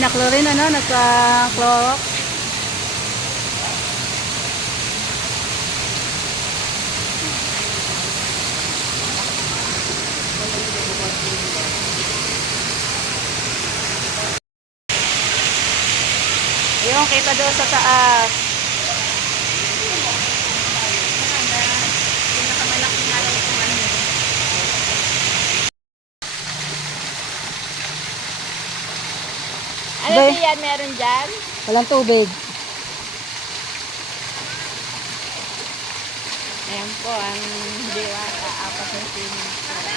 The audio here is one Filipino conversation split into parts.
na-chlorine, ano? Nagka-clorox. Ayun, kita doon sa taas. Pinakamalaki nga lang kung ano. Ano Bay. ba yan meron dyan? Walang tubig. Ayan po, ang Diwata, apat na swimming pool.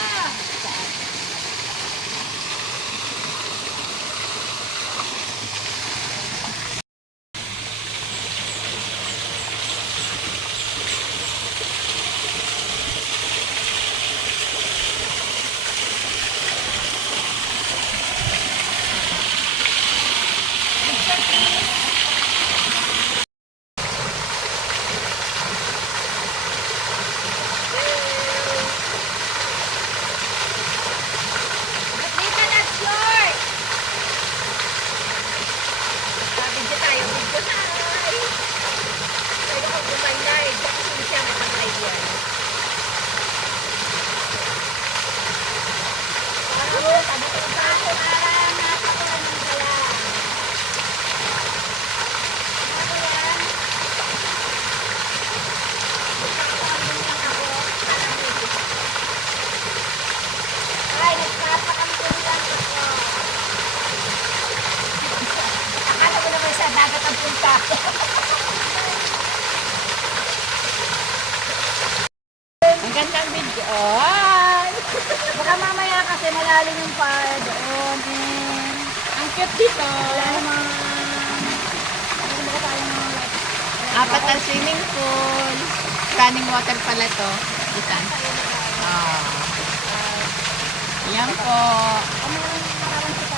Dito na short! Video tayo, video tayo! Pwede ko bumangay, kasi hindi siya matangay yan. Ano, tabi ko ba? Nasa ulan ng dala. Ako yan. Magkakaroon lang ako. Ay, nagpapakampun lang ako. Akala ko naman sa dagat ang punta. Ang gandang video. Ay! Baka mamaya kasi malalim yung fire doon. Ang cute dito. Wala namang... Baka tayo ng... Apat na swimming pool. Running water pala to. Itan. Ayan po.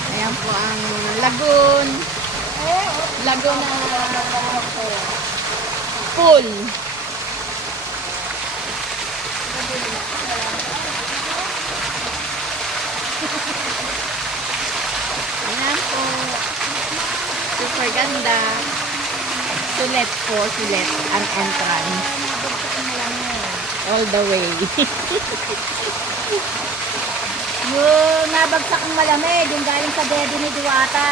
Ayan po ang lagoon. Lagoon na pool. Ayan po. Super ganda. Sulit po, sulit ang entrance. All the way. Yung nabagsak ng malamig, yung galing sa bebe ni Diwata.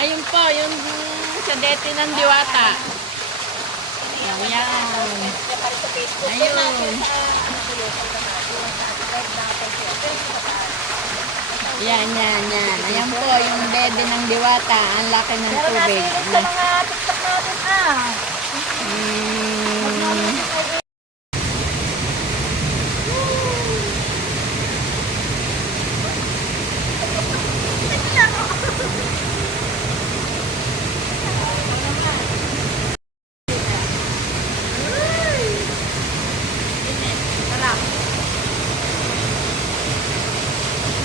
Ayun po, yung sa dete ng Diwata. Ayan. Ayun. Yan. Ayan po, yung dede ng Diwata. Ang laki ng Pero tubig. natin sa mga TikTok natin, Mm,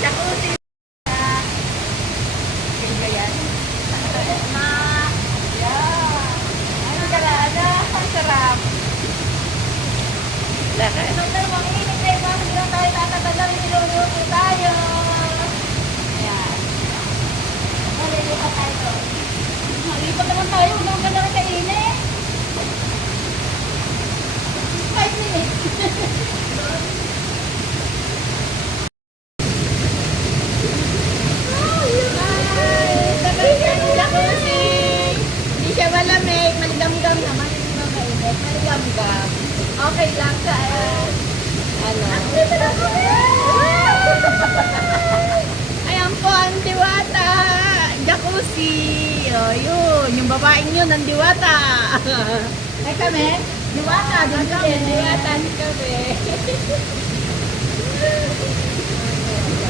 jacuzzi. Ganda yan. Ang galaga. Ang sarap. Laki. Anong dalawang init na iba, hindi lang tayo tatatagal, niluluto tayo. Ayan. Malilipat tayo doon. Malipat naman tayo, huwag ka na kainin. 5 minutes. Jacuzzi. Hindi siya malamig. Maligam-gam naman. Hindi naman mainit. Maligam-gam. Okay lang sa ano. Ayan po ang Diwata. Jacuzzi. O, yun. Yung babaeng yun, ang Diwata. Eh kami, Diwata, din kami. Diwata din kami.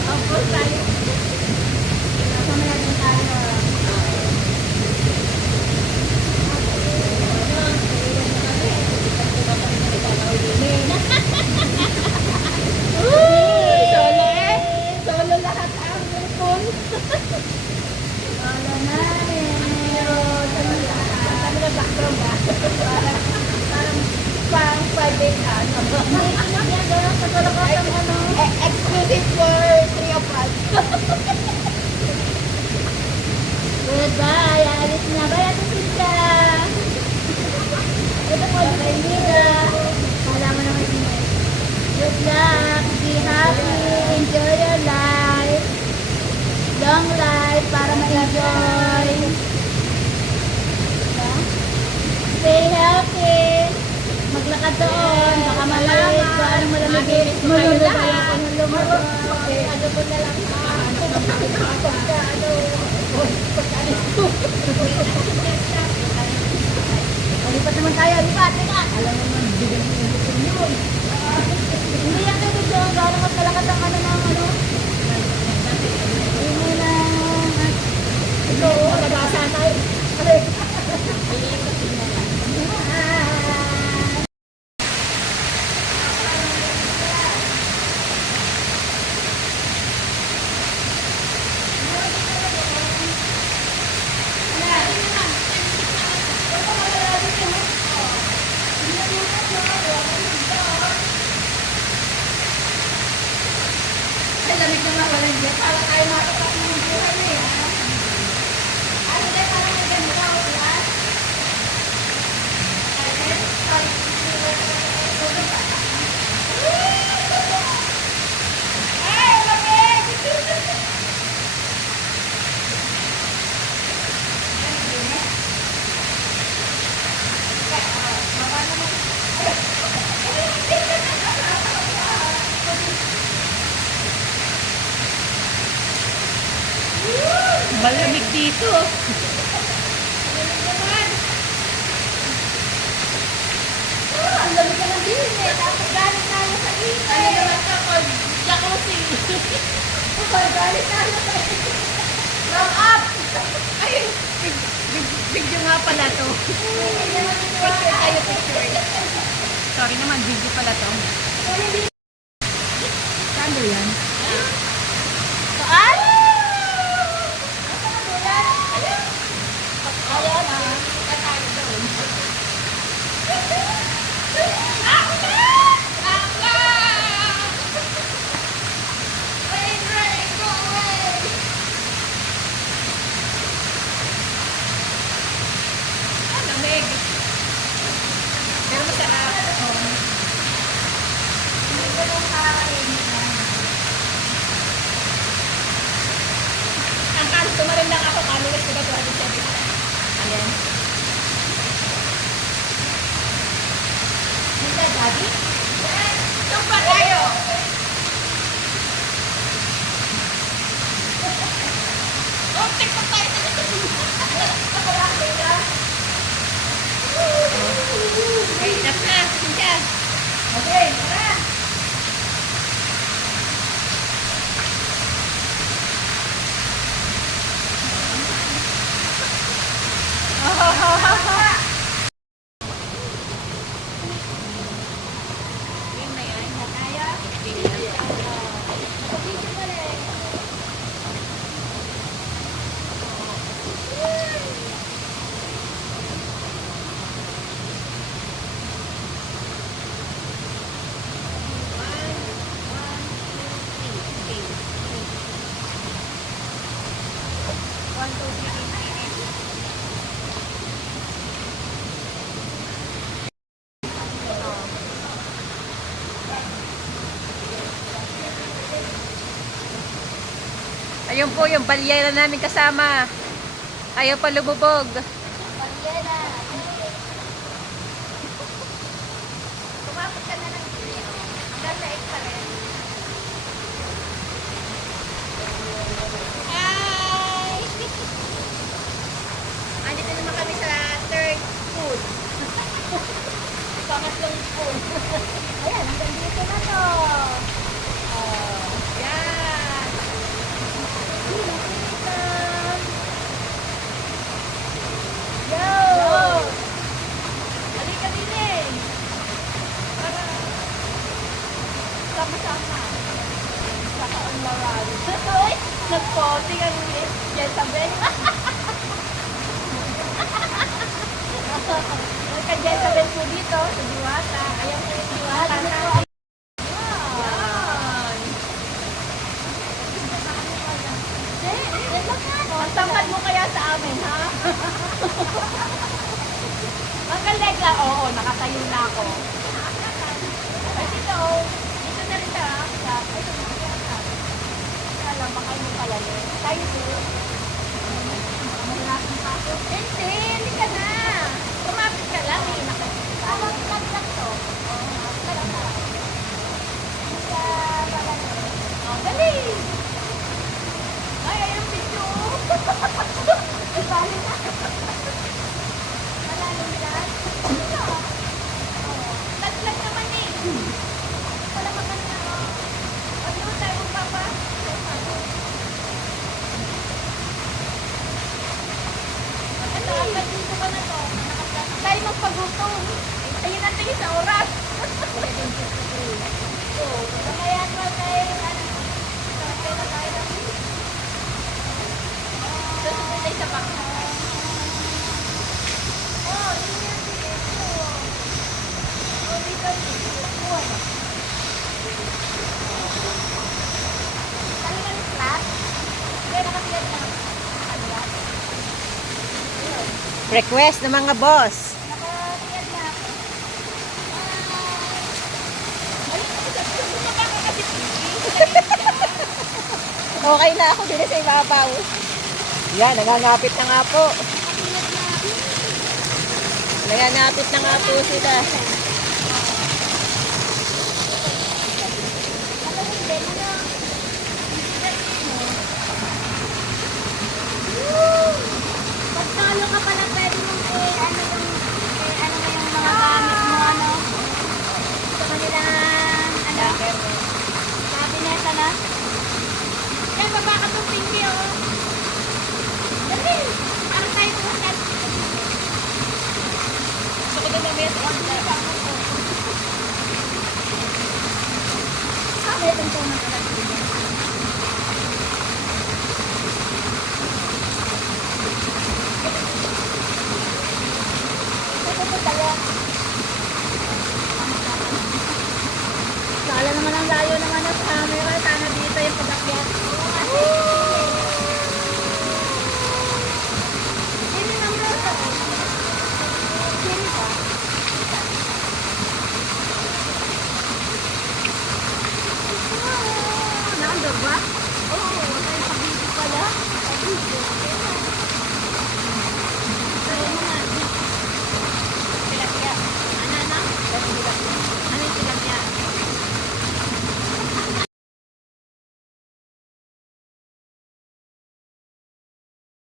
Opo, tayo. Mamaya din tayo. Solo eh. Solo lahat ang pool. Wala na rin. Kami na background ba? Parang private ano. Hindi, yan doon sa Golokotong ano. Exclusive seat for 3 of us. Goodbye. Alis na. Bye, Ate Cynthia. Ito po, Ate Cynthia. Kala mo naman yun. Good luck. Be happy. Enjoy your life. Long life para ma-enjoy. Diba? Stay healthy. Maglakad doon. Baka malamig. Paano malamig? Malamig kayo lahat. Ano po na lang. Lipat naman tayo. Lipat. Teka. Alam mo naman. Bigyan mo yung gusto yun. Hindi yan kayo dito. Gano'n mas malakas ang ano ng ano. Hindi mo na. Ito. Nabasa tayo. Ay, lamig na nga wala dyan. Para tayo matatak ng buhay na yan. Ano dahil parang may ganito ako yan? Ay, lamig! Malamig dito. Ang lamig ka ng din eh. Tapos galing tayo sa init. Ano naman ka po? Jacuzzi. Galing tayo sa init. From up! Ay, video nga pala to. Picture tayo, picture. Sorry naman, video pala to. Kano yan? Saan? Lamig. Pero masarap. Ang kanto rin lang ako. Kamilis ko ba ito? Alin? Daddy? Tumpa tayo! Oh, tiktok tayo! Okay, enough na. Cynthia. Okay, tara. Yun na yan. One, two, three. Ayun po yung balyera namin kasama. Ayaw pa lumubog. Pagkena. Kumapit ka na ng video. Hanggang sa pa rin. Hi! Andito naman kami sa third food. Pangatlong food. Ayan, hanggang dito na to. Yan. Yo! Halika din eh. Para sama-sama. Saka ang lawan. Uy, nag-posing ang yan sa bed. Kay Jezabel po dito, sa Diwata. Ayan po yung Diwata. Ano po ang Yan. malayo na ako. Ay, dito. Dito na rin siya. Ay, ito na rin siya. Alam, baka hindi pala yun. Tayo po. Mahirapan pa ako. Hindi, hindi ka na. Kumapit ka lang eh. Parang lag-lag to. Lag-lag. Hindi ka pala Oh, dali. Ay, ayun video. ibali na. Malalim yan. Ano? Oh, taglag naman eh. Wala maganda. Ano tayo magpapa? Ito, agad dito ka na to. Tayo magpagutom. Ayun natin sa oras. Kaya pa tayo, ano, kaya na tayo ng Susunod tayo sa baka. oh, yun yan, sige. Oh, dito, dito. Ano? Talagang flat? Kaya nakatiyad ka na. Nakatiyad? Yun. Request ng mga boss. Nakatiyad na ako. Okay na ako din sa ibabaw. Yan, nangangapit na nga po. Nakatiyad na ako. Nangangapit na nga po sila.